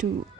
2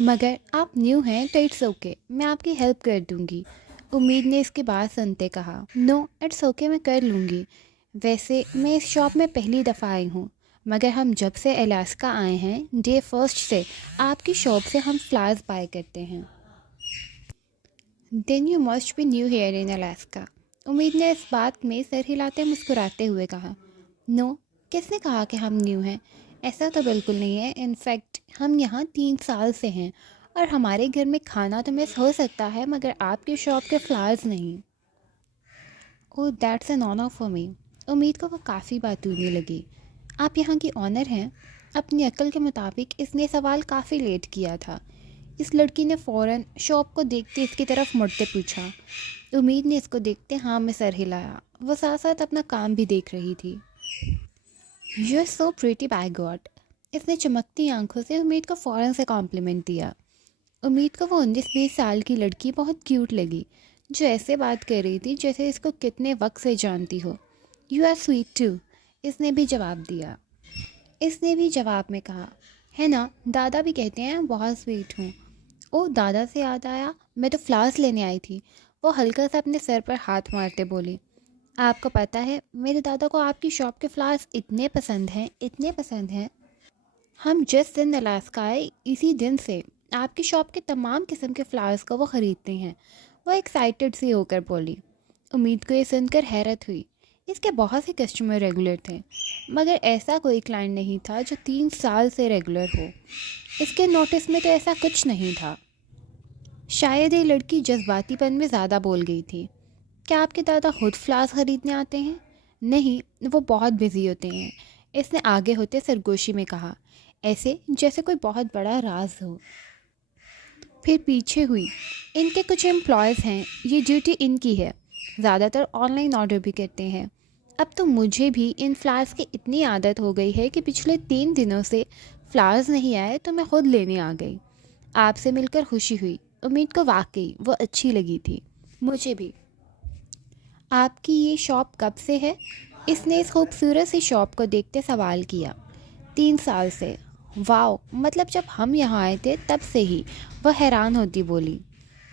مگر آپ نیو ہیں تو اٹس اوکے، میں آپ کی ہیلپ کر دوں گی، امید نے اس کی بات سنتے کہا۔ نو اٹس اوکے، میں کر لوں گی، ویسے میں اس شاپ میں پہلی دفعہ آئی ہوں، مگر ہم جب سے الاسکا آئے ہیں ڈے فرسٹ سے آپ کی شاپ سے ہم فلاورز بائی کرتے ہیں۔ Then you must be new here in Alaska, Umeed نے اس بات میں سر ہلاتے مسکراتے ہوئے کہا۔ نو، کس نے کہا کہ ہم نیو ہیں؟ ایسا تو بالکل نہیں ہے، انفیکٹ ہم یہاں 3 سال سے ہیں اور ہمارے گھر میں کھانا تو مس ہو سکتا ہے مگر آپ کی شاپ کے فلاورز نہیں۔ Oh that's an honour for me, امید کو وہ کافی باتونے لگی۔ آپ یہاں کی آنر ہیں؟ اپنی عقل کے مطابق اس نے سوال کافی لیٹ کیا تھا۔ اس لڑکی نے فوراً شاپ کو دیکھتے اس کی طرف مڑتے پوچھا۔ امید نے اس کو دیکھتے ہاں میں سر ہلایا، وہ ساتھ ساتھ اپنا کام بھی دیکھ رہی تھی۔ You are so pretty by god, اس نے چمکتی آنکھوں سے امید کو فوراً سے کمپلیمنٹ دیا۔ امید کو وہ 19-20 سال کی لڑکی بہت کیوٹ لگی جو ایسے بات کر رہی تھی جیسے اس کو کتنے وقت سے جانتی ہو۔ یو آر سویٹ ٹو، اس نے بھی جواب دیا۔ اس نے بھی جواب میں کہا، ہے نا، دادا بھی کہتے ہیں بہت سویٹ ہوں۔ او دادا سے یاد آیا، میں تو فلاورز لینے آئی تھی، وہ ہلکا سا اپنے سر پر ہاتھ مارتے بولی۔ آپ کو پتہ ہے میرے دادا کو آپ کی شاپ کے فلاورز اتنے پسند ہیں، اتنے پسند ہیں، ہم جس دن الاسکا آئے اسی دن سے آپ کی شاپ کے تمام قسم کے فلاورز کو وہ خریدتے ہیں، وہ ایکسائٹیڈ سی ہو کر بولی۔ امید کو یہ سن کر حیرت ہوئی، اس کے بہت سے کسٹمر ریگولر تھے مگر ایسا کوئی کلائنٹ نہیں تھا جو 3 سال سے ریگولر ہو۔ اس کے نوٹس میں تو ایسا کچھ نہیں تھا۔ شاید یہ لڑکی جذباتی پن میں زیادہ بول گئی تھی۔ کیا آپ کے دادا خود فلاورز خریدنے آتے ہیں؟ نہیں، وہ بہت بزی ہوتے ہیں، اس نے آگے ہوتے سرگوشی میں کہا، ایسے جیسے کوئی بہت بڑا راز ہو۔ پھر پیچھے ہوئی، ان کے کچھ امپلائیز ہیں، یہ ڈیوٹی ان کی ہے، زیادہ تر آن لائن آرڈر بھی کرتے ہیں۔ اب تو مجھے بھی ان فلاورز کی اتنی عادت ہو گئی ہے کہ پچھلے 3 دنوں سے فلاورز نہیں آئے تو میں خود لینے آ گئی۔ آپ سے مل کر خوشی ہوئی، امید کو واقعی وہ اچھی لگی تھی۔ مجھے بھی۔ آپ کی یہ شاپ کب سے ہے؟ اس نے اس خوبصورت سی شاپ کو دیکھتے سوال کیا۔ 3 سال سے۔ واو، مطلب جب ہم یہاں آئے تھے تب سے ہی، وہ حیران ہوتی بولی۔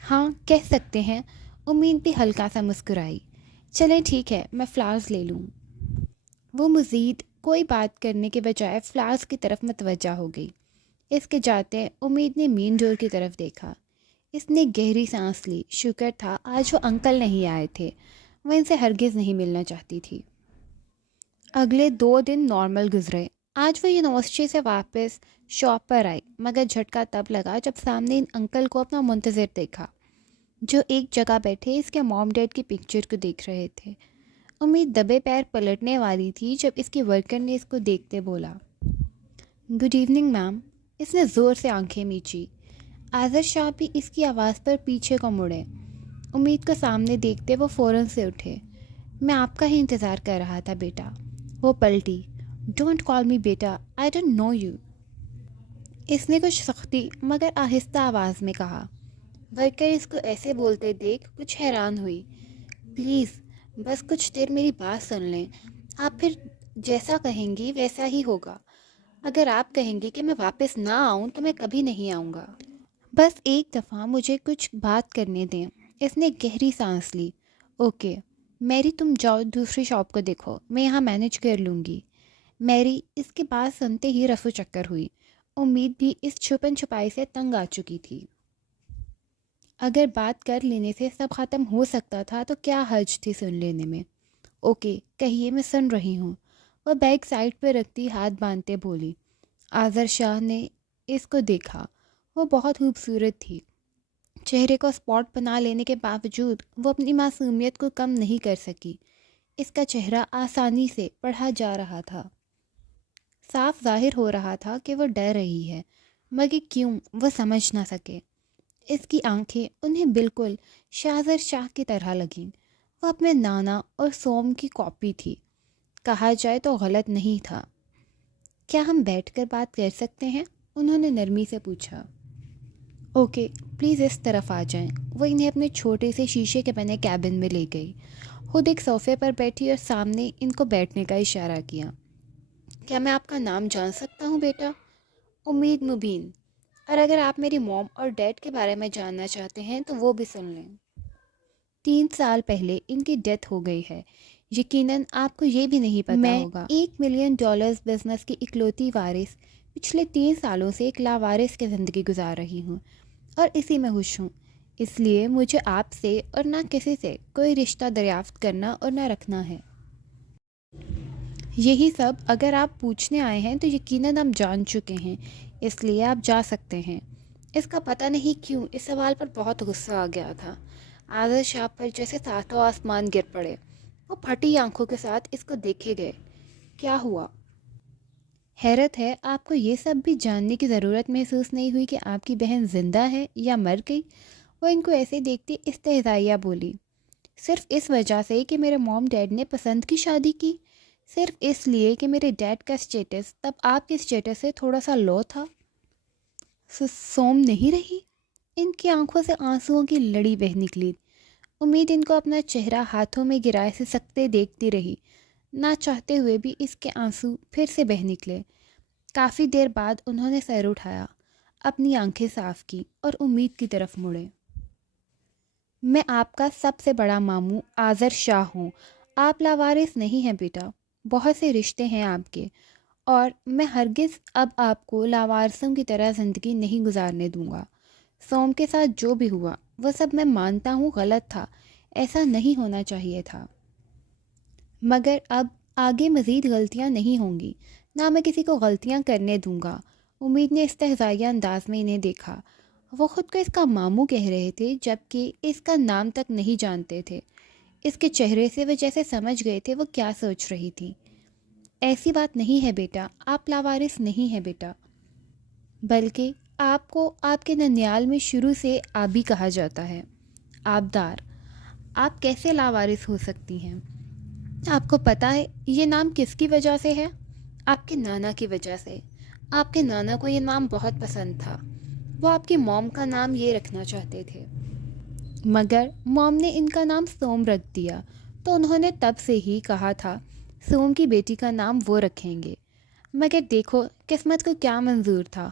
ہاں کہہ سکتے ہیں، امید بھی ہلکا سا مسکرائی۔ چلیں ٹھیک ہے، میں فلاورز لے لوں۔ وہ مزید کوئی بات کرنے کے بجائے فلاورز کی طرف متوجہ ہو گئی۔ اس کے جاتے امید نے مین ڈور کی طرف دیکھا۔ اس نے گہری سانس لی، شکر تھا آج وہ انکل نہیں آئے تھے، وہ ان سے ہرگز نہیں ملنا چاہتی تھی۔ اگلے 2 دن نارمل گزرے۔ آج وہ یونیورسٹی سے واپس شاپ پر آئی مگر جھٹکا تب لگا جب سامنے ان انکل کو اپنا منتظر دیکھا جو ایک جگہ بیٹھے اس کے موم ڈیڈ کی پکچر کو دیکھ رہے تھے۔ امید دبے پیر پلٹنے والی تھی جب اس کی ورکر نے اس کو دیکھتے بولا، گڈ ایوننگ میم۔ اس نے زور سے آنکھیں میچی۔ آذر شاہ بھی اس کی آواز پر پیچھے کو مڑے۔ امید کو سامنے دیکھتے وہ فوراً سے اٹھے۔ میں آپ کا ہی انتظار کر رہا تھا بیٹا۔ وہ پلٹی۔ ڈونٹ کال می بیٹا، آئی ڈونٹ نو یو، اس نے کچھ سختی مگر آہستہ آواز میں کہا۔ ورکر اس کو ایسے بولتے دیکھ کچھ حیران ہوئی۔ پلیز بس کچھ دیر میری بات سن لیں، آپ پھر جیسا کہیں گی ویسا ہی ہوگا، اگر آپ کہیں گے کہ میں واپس نہ آؤں تو میں کبھی نہیں آؤں گا، بس ایک دفعہ مجھے کچھ بات کرنے دیں۔ اس نے گہری سانس لی۔ اوکے میری، تم جاؤ دوسری شاپ کو دیکھو، میں یہاں مینج کر لوں گی۔ میری، اس کی بات سنتے ہی رفو چکر ہوئی۔ امید بھی اس چھپن چھپائی سے تنگ آ چکی تھی۔ اگر بات کر لینے سے سب ختم ہو سکتا تھا تو کیا حرج تھی سن لینے میں۔ اوکے کہیے، میں سن رہی ہوں، وہ بیگ سائڈ پہ رکھتی ہاتھ باندھتے بولی۔ آذر شاہ نے اس کو دیکھا، وہ بہت خوبصورت تھی۔ چہرے کو اسپاٹ بنا لینے کے باوجود وہ اپنی معصومیت کو کم نہیں کر سکی۔ اس کا چہرہ آسانی سے پڑھا جا رہا تھا، صاف ظاہر ہو رہا تھا کہ وہ ڈر رہی ہے مگر کیوں وہ سمجھ نہ سکے۔ اس کی آنکھیں انہیں بالکل شاہزر شاہ کی طرح لگیں، وہ اپنے نانا اور سوم کی کاپی تھی، کہا جائے تو غلط نہیں تھا۔ کیا ہم بیٹھ کر بات کر سکتے ہیں؟ انہوں نے نرمی سے پوچھا۔ اوکے پلیز اس طرف آ جائیں۔ وہ انہیں اپنے چھوٹے سے شیشے کے بنے کیبن میں لے گئی، خود ایک صوفے پر بیٹھی اور سامنے ان کو بیٹھنے کا اشارہ کیا۔ کیا میں آپ کا نام جان سکتا ہوں بیٹا؟ امید مبین۔ اور اگر آپ میری موم اور ڈیڈ کے بارے میں جاننا چاہتے ہیں تو وہ بھی سن لیں۔ 3 سال پہلے ان کی ڈیتھ ہو گئی ہے۔ یقیناً آپ کو یہ بھی نہیں پتا ہوگا۔ میں $1 ملین بزنس کی اکلوتی وارث پچھلے 3 سالوں سے ایک لاوارث کی زندگی گزار رہی ہوں اور اسی میں خوش ہوں۔ اس لیے مجھے آپ سے اور نہ کسی سے کوئی رشتہ دریافت کرنا اور نہ رکھنا ہے۔ یہی سب اگر آپ پوچھنے آئے ہیں تو یقیناً آپ جان چکے ہیں، اس لیے آپ جا سکتے ہیں۔ اس کا پتہ نہیں کیوں اس سوال پر بہت غصہ آ گیا تھا۔ عادل شاہ پر جیسے ساتوں آسمان گر پڑے۔ وہ پھٹی آنکھوں کے ساتھ اس کو دیکھے گئے۔ کیا ہوا؟ حیرت ہے آپ کو یہ سب بھی جاننے کی ضرورت محسوس نہیں ہوئی کہ آپ کی بہن زندہ ہے یا مر گئی؟ وہ ان کو ایسے دیکھتے استہزائیہ بولی۔ صرف اس وجہ سے کہ میرے موم ڈیڈ نے پسند کی شادی کی؟ صرف اس لیے کہ میرے ڈیڈ کا اسٹیٹس تب آپ کے اسٹیٹس سے تھوڑا سا لو تھا؟ سوم نہیں رہی۔ ان کی آنکھوں سے آنسوؤں کی لڑی بہہ نکلی۔ امید ان کو اپنا چہرہ ہاتھوں میں گرائے سے سکتے دیکھتی رہی۔ نہ چاہتے ہوئے بھی اس کے آنسو پھر سے بہہ نکلے۔ کافی دیر بعد انہوں نے سر اٹھایا، اپنی آنکھیں صاف کی اور امید کی طرف مڑے۔ میں آپ کا سب سے بڑا ماموں آذر شاہ ہوں۔ آپ لاوارث نہیں ہیں بیٹا، بہت سے رشتے ہیں آپ کے، اور میں ہرگز اب آپ کو لاوارثوں کی طرح زندگی نہیں گزارنے دوں گا۔ سوم کے ساتھ جو بھی ہوا وہ سب میں مانتا ہوں غلط تھا، ایسا نہیں ہونا چاہیے تھا، مگر اب آگے مزید غلطیاں نہیں ہوں گی، نہ میں کسی کو غلطیاں کرنے دوں گا۔ امید نے استہزائیہ انداز میں انہیں دیکھا۔ وہ خود کو اس کا ماموں کہہ رہے تھے جبکہ اس کا نام تک نہیں جانتے تھے۔ اس کے چہرے سے وہ جیسے سمجھ گئے تھے وہ کیا سوچ رہی تھی۔ ایسی بات نہیں ہے بیٹا، آپ لاوارث نہیں ہیں بیٹا، بلکہ آپ کو آپ کے ننیال میں شروع سے آبی کہا جاتا ہے، آبدار۔ آپ کیسے لاوارث ہو سکتی ہیں؟ آپ کو پتہ ہے یہ نام کس کی وجہ سے ہے؟ آپ کے نانا کی وجہ سے۔ آپ کے نانا کو یہ نام بہت پسند تھا، وہ آپ کی موم کا نام یہ رکھنا چاہتے تھے، مگر موم نے ان کا نام سوم رکھ دیا، تو انہوں نے تب سے ہی کہا تھا سوم کی بیٹی کا نام وہ رکھیں گے۔ مگر دیکھو قسمت کو کیا منظور تھا۔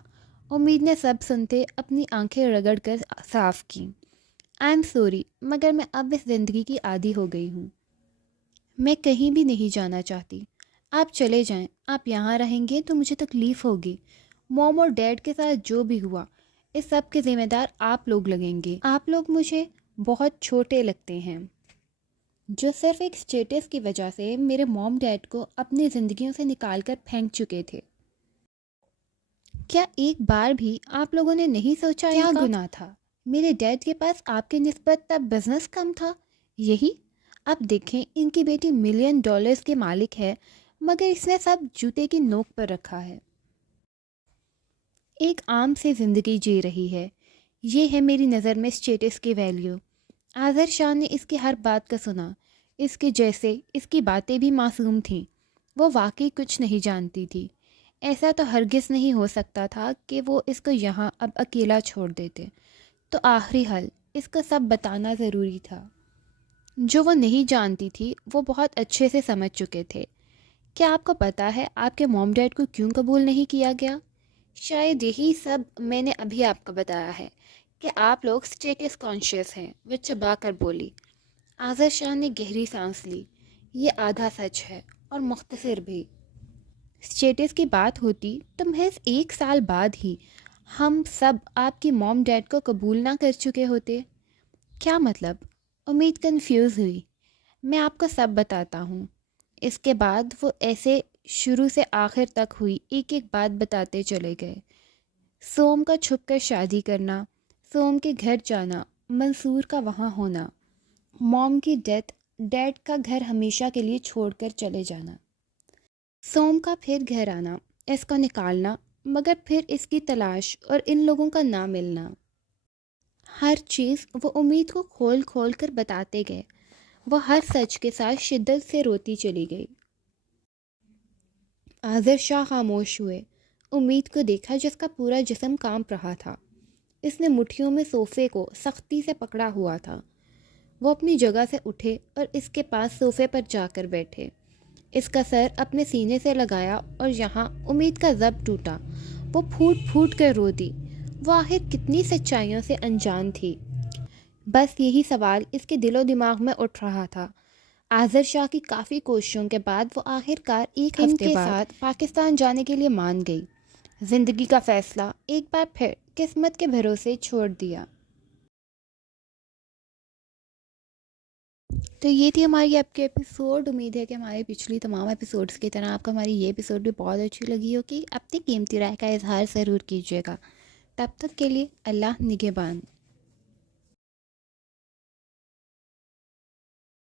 امید نے سب سنتے اپنی آنکھیں رگڑ کر صاف کیں۔ آئی ایم سوری، مگر میں اب اس زندگی کی عادی ہو گئی ہوں۔ میں کہیں بھی نہیں جانا چاہتی۔ آپ چلے جائیں، آپ یہاں رہیں گے تو مجھے تکلیف ہوگی۔ موم اور ڈیڈ کے ساتھ جو بھی ہوا اس سب کے ذمہ دار آپ لوگ لگیں گے۔ آپ لوگ مجھے بہت چھوٹے لگتے ہیں، جو صرف ایک اسٹیٹس کی وجہ سے میرے موم ڈیڈ کو اپنی زندگیوں سے نکال کر پھینک چکے تھے۔ کیا ایک بار بھی آپ لوگوں نے نہیں سوچا کیا گناہ تھا؟ میرے ڈیڈ کے پاس آپ کے نسبت تب بزنس کم تھا، یہی؟ اب دیکھیں ان کی بیٹی $1 ملین کے مالک ہے، مگر اس نے سب جوتے کی نوک پر رکھا ہے۔ ایک عام سے زندگی جی رہی ہے۔ یہ ہے میری نظر میں اسٹیٹس کی ویلیو۔ آذر شاہ نے اس کی ہر بات کا سنا۔ اس کے جیسے اس کی باتیں بھی معصوم تھیں۔ وہ واقعی کچھ نہیں جانتی تھی۔ ایسا تو ہرگز نہیں ہو سکتا تھا کہ وہ اس کو یہاں اب اکیلا چھوڑ دیتے، تو آخری حل اس کو سب بتانا ضروری تھا۔ جو وہ نہیں جانتی تھی وہ بہت اچھے سے سمجھ چکے تھے۔ کیا آپ کو پتہ ہے آپ کے موم ڈیڈ کو کیوں قبول نہیں کیا گیا؟ شاید یہی سب میں نے ابھی آپ کو بتایا ہے کہ آپ لوگ اسٹیٹس کانشیس ہیں، وہ چبا کر بولی۔ آذر شاہ نے گہری سانس لی۔ یہ آدھا سچ ہے اور مختصر بھی۔ اسٹیٹس کی بات ہوتی تو محض 1 سال بعد ہی ہم سب آپ کی موم ڈیڈ کو قبول نہ کر چکے ہوتے۔ کیا مطلب؟ امید کنفیوز ہوئی۔ میں آپ کو سب بتاتا ہوں۔ اس کے بعد وہ ایسے شروع سے آخر تک ہوئی ایک ایک بات بتاتے چلے گئے۔ سوم کا چھپ کر شادی کرنا، سوم کے گھر جانا، منصور کا وہاں ہونا، موم کی ڈیتھ، ڈیڈ کا گھر ہمیشہ کے لیے چھوڑ کر چلے جانا، سوم کا پھر گھر آنا، اس کو نکالنا، مگر پھر اس کی تلاش اور ان لوگوں کا نہ ملنا۔ ہر چیز وہ امید کو کھول کھول کر بتاتے گئے۔ وہ ہر سچ کے ساتھ شدت سے روتی چلی گئی۔ آذر شاہ خاموش ہوئے۔ امید کو دیکھا جس کا پورا جسم کانپ رہا تھا۔ اس نے مٹھیوں میں صوفے کو سختی سے پکڑا ہوا تھا۔ وہ اپنی جگہ سے اٹھے اور اس کے پاس صوفے پر جا کر بیٹھے۔ اس کا سر اپنے سینے سے لگایا اور یہاں امید کا ضبط ٹوٹا۔ وہ پھوٹ پھوٹ کر رو دی۔ وہ آخر کتنی سچائیوں سے انجان تھی؟ بس یہی سوال اس کے دل و دماغ میں اٹھ رہا تھا۔ آذر شاہ کی کافی کوششوں کے بعد وہ آخر کار ایک ہفتے کے ساتھ پاکستان جانے کے لیے مان گئی۔ زندگی کا فیصلہ ایک بار پھر قسمت کے بھروسے چھوڑ دیا۔ تو یہ تھی ہماری اب کے ایپیسوڈ۔ امید ہے کہ ہمارے پچھلی تمام ایپیسوڈز کی طرح آپ کو ہماری یہ ایپیسوڈ بھی بہت اچھی لگی ہوگی۔ اپنی قیمتی رائے کا اظہار ضرور کیجیے گا۔ تب تک کے لیے اللہ نگہبان۔